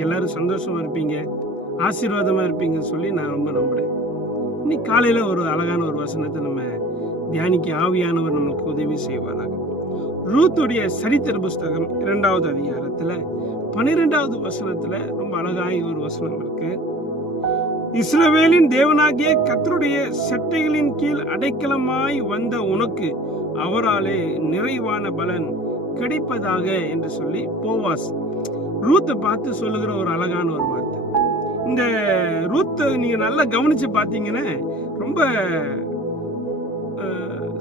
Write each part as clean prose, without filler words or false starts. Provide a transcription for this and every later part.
நீங்கள் எல்லாரும் சந்தோஷமாக இருப்பீங்க, ஆசீர்வாதமாக இருப்பீங்கன்னு சொல்லி நான் ரொம்ப நம்புகிறேன். இன்னைக்கு காலையில் ஒரு அழகான ஒரு வசனத்தை நம்ம தியானிக்க ஆவியானவர் நம்மளுக்கு உதவி செய்வாராக. ரூத்துடைய சரித்திர புஸ்தகம் 2வது அதிகாரத்தில் 12வது வசனத்தில் ரொம்ப அழகாய் ஒரு வசனம் இருக்கு. இஸ்ரவேலின் தேவனாகிய கர்த்தருடைய செட்டைகளின் கீழ் அடைக்கலமாய் வந்த உனக்கு அவராலே நிறைவான பலன் கிடைப்பதாக என்று சொல்லி போவாஸ் ரூத்தை பார்த்து சொல்லுகிற ஒரு அழகான ஒரு வார்த்தை. இந்த ரூத்தை நீங்க நல்லா கவனிச்சு பார்த்தீங்கன்னா ரொம்ப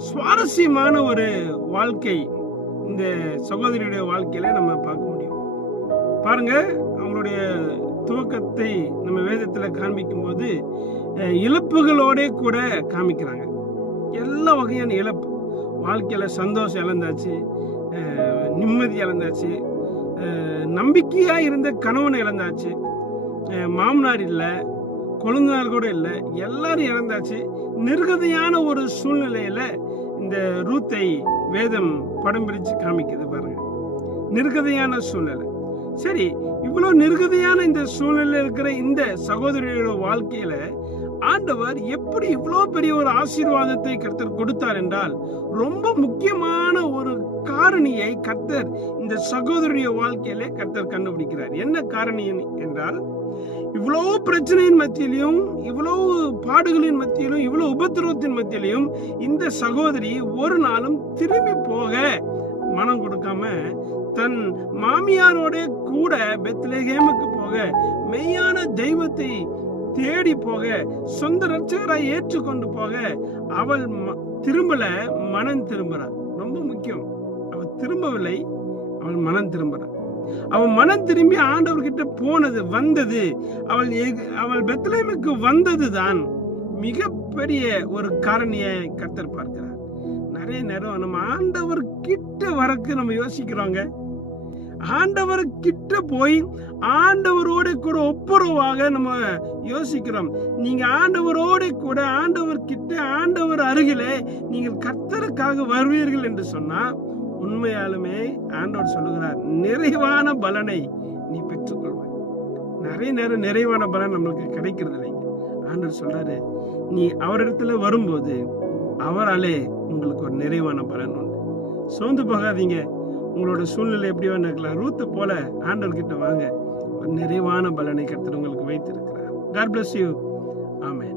சுவாரஸ்யமான ஒரு வாழ்க்கை இந்த சகோதரியுடைய வாழ்க்கையில நம்ம பார்க்க முடியும். பாருங்க, அவங்களுடைய துவக்கத்தை நம்ம வேதத்துல காண்பிக்கும் போது இழப்புகளோட கூட காமிக்கிறாங்க. எல்லா வகையான இழப்பு, வாழ்க்கையில சந்தோஷம் இழந்தாச்சு, நிம்மதி இழந்தாச்சு, நம்பிக்கையா இருந்த கணவனை இழந்தாச்சு, மாமனார் இல்லை, கொழுந்தனார் கூட இல்லை, எல்லாரும் இழந்தாச்சு. நிர்கதையான ஒரு சூழ்நிலையில இந்த ரூத்தை வேதம் படம் பிரிச்சு காமிக்குது பாருங்க. நிர்கதையான சூழ்நிலை. சரி, இவ்வளவு நிர்கதையான இந்த சூழ்நிலையில் இருக்கிற இந்த சகோதரியோட வாழ்க்கையில ஆண்டவர் எப்படி இவ்வளவு பெரிய ஒரு ஆசீர்வாதத்தை கர்த்தர் கொடுத்தார் என்றால், ரொம்ப முக்கியமான ஒரு காரணியை கர்த்தர் இந்த சகோதரியுடைய வாழ்க்கையில கர்த்தர் கண்டுபிடிக்கிறார். என்ன காரணி என்றால், இவ்வளவு பிரச்சனையின் மத்தியிலும், இவ்வளவு பாடுகளின் மத்தியிலும், இவ்வளவு உபத்திரவத்தின் மத்தியிலும் இந்த சகோதரி ஒரு நாளும் திரும்பி போக மனம் கொடுக்காம தன் மாமியாரோட கூட பெத்லகேமுக்கு போக, மெய்யான தெய்வத்தை தேடி போக, சொந்த ரட்சகராய் ஏற்றுக்கொண்டு போக அவள் திரும்பல, மனம் திரும்புறார். ரொம்ப முக்கியம், அவள் திரும்பவில்லை, அவள் மனம் திரும்புறார். அவள் மனம் திரும்பி ஆண்டவர்கிட்ட போனது, வந்தது, அவள் பெத்லகேமுக்கு வந்ததுதான் மிகப்பெரிய ஒரு காரணியை கர்த்தர் பார்க்கிறார். நிறைய நேரம் நம்ம ஆண்டவர் கிட்ட வரக்கு நம்ம யோசிக்கிறோங்க. ஆண்டவர் கிட்ட போய் ஆண்டவரோட கூட ஒப்புரவாக நம்ம யோசிக்கிறோம். நீங்க ஆண்டவரோட கூட, ஆண்டவர் கிட்ட, ஆண்டவர் அருகில நீங்கள் கர்த்தருக்காக வருவீர்கள் என்று சொன்னா, உண்மையாலுமே ஆண்டவர் சொல்லுகிறார், நிறைவான பலனை நீ பெற்றுக்கொள்வாய். நிறைய நேரம் நிறைவான பலன் நம்மளுக்கு கிடைக்கிறது இல்லைங்க. ஆண்டவர் சொல்றாரு, நீ அவரிடத்துல வரும்போது அவராலே உங்களுக்கு ஒரு நிறைவான பலன் உண்டு. சோர்ந்து போகாதீங்க. உங்களோட சூழ்நிலை எப்படி வேணா இருக்கலாம். ரூத்தை போல ஆண்டவர்கிட்ட வாங்க, ஒரு நிறைவான பலனை கர்த்தர் உங்களுக்கு வைத்திருக்கிறார். God bless you. Amen.